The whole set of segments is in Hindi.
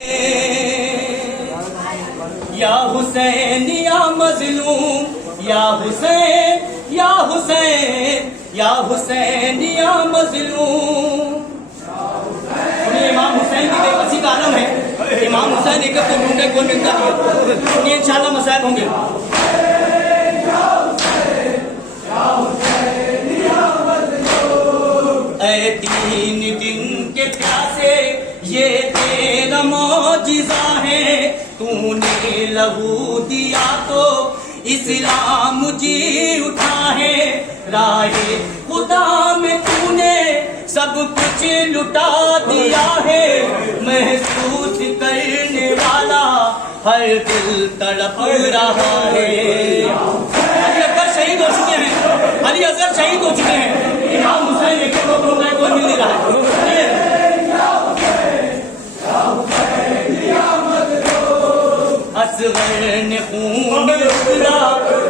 या हुसैन या मजलूम, या हुसैन या हुसैन, या हुसैन या मजलूम। सुनिए, इमाम हुसैन की बेबसी का आलम है। इमाम हुसैन एक को ढूंढे कोई मिलता नहीं। सुनिए, इंशाल्लाह मसाइल होंगे। ऐ तीन दिन के प्यासे ये तेरा मौजिज़ा है, तूने लहू दिया तो इस्लाम जी उठा है। राहे खुदा में तूने सब कुछ लुटा दिया है, महसूस करने वाला हर दिल तड़प रहा है। अली अकबर शहीद हो चुके हैं, अली अकबर शहीद हो चुके हैं। इमाम हुसैन एक को ढूंढने कोई मिल नहीं रहा है। असगर ने खून उगला,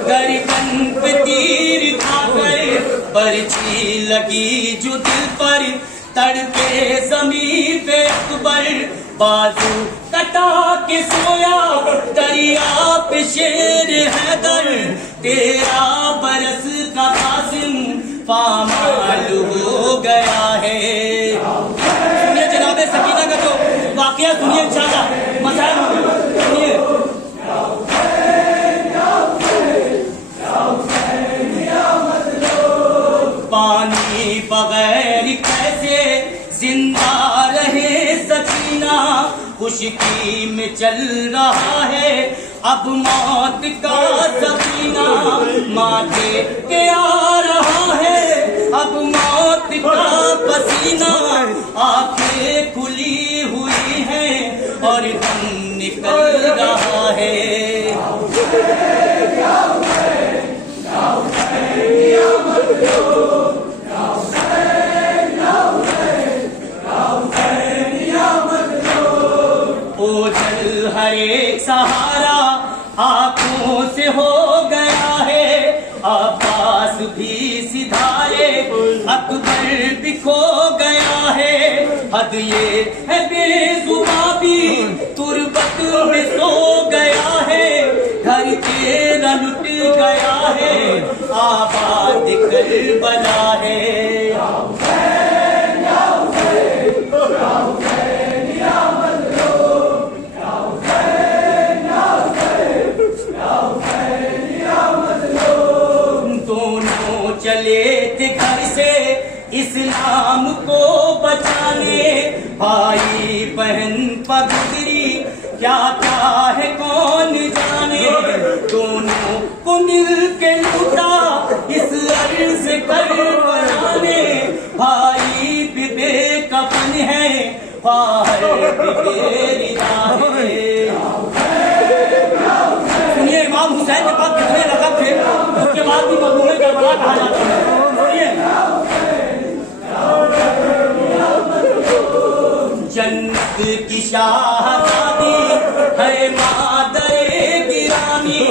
गर्दन पे तीर खाकर, पर्ची लगी जो दिल पर, तड़पे जमीन पे अकबर। बाजू कटा के सोया दरिया पे शेर हैदर, तेरा बरस का कासिम पामाल हो गया है। सुनिए जनाबे सकीना का तो वाकया सुनिए इंशाल्लाह मसाइल होंगे। सुनिए, पानी बगैर कैसे जिंदा रहे सकीना, खुशकी में चल रहा है अब मौत का सकीना। माथे के आ रहा है अब मौत का पसीना, आंखें खुली हुई हैं और दम निकल रहा है। ओझल हर एक सहारा आंखों से हो गया है, अब्बास भी सिधारे अकबर भी खो गया है। हद ये है बेजुबां भी तुरबत में सो गया है, घर तेरा लुट गया है आबाद करबला है। चले थे घर से इस्लाम को बचाने, भाई बहन पगड़ी क्या क्या है कौन जाने। दोनों को मिल के लूटा इस अर्ज कर बनाने, भाई भी बेकफन है बाहर भी बेरिया है। सुनिए, इमाम हुसैन के पास कितने रकब थे, उसके बाद भी मजलूम करबला कहा जाता है। जन्नत की शाहज़ादी है मादरे गिरानी,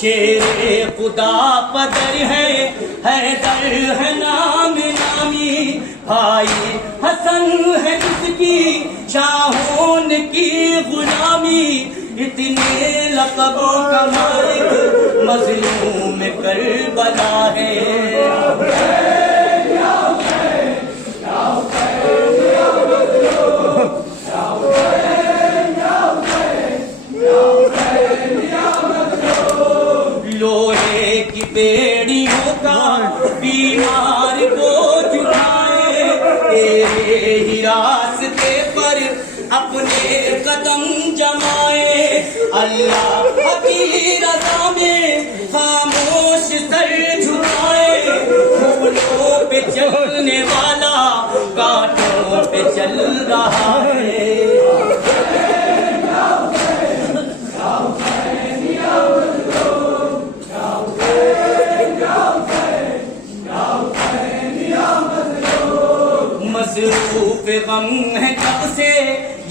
शेरे खुदा पदर है हैदर है नाम नामी। भाई हसन है उसकी शाहों की गुलामी, इतने लक़बों का मालिक मज़लूम करबला है। लोहे की बेड़ियों का बीमार को झुकाए, तेरे ही रास्ते पर अपने कदम जमाए। अल्लाह की रज़ा में खामोश सर झुकाए, फूलों पे चलने वाला कांटों पे चल रहा है। मसरूफ गम है कब से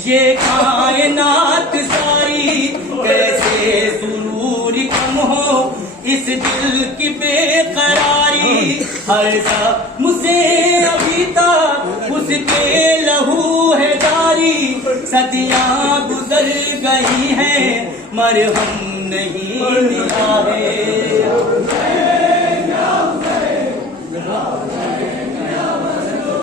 ये कायनात सारी, कैसे सुरूर कम हो इस दिल की बेकरारी। हर सब मुझसे अभी तक उसके लहू है जारी, सदियां गुजर है, मरहम नहीं मिला है।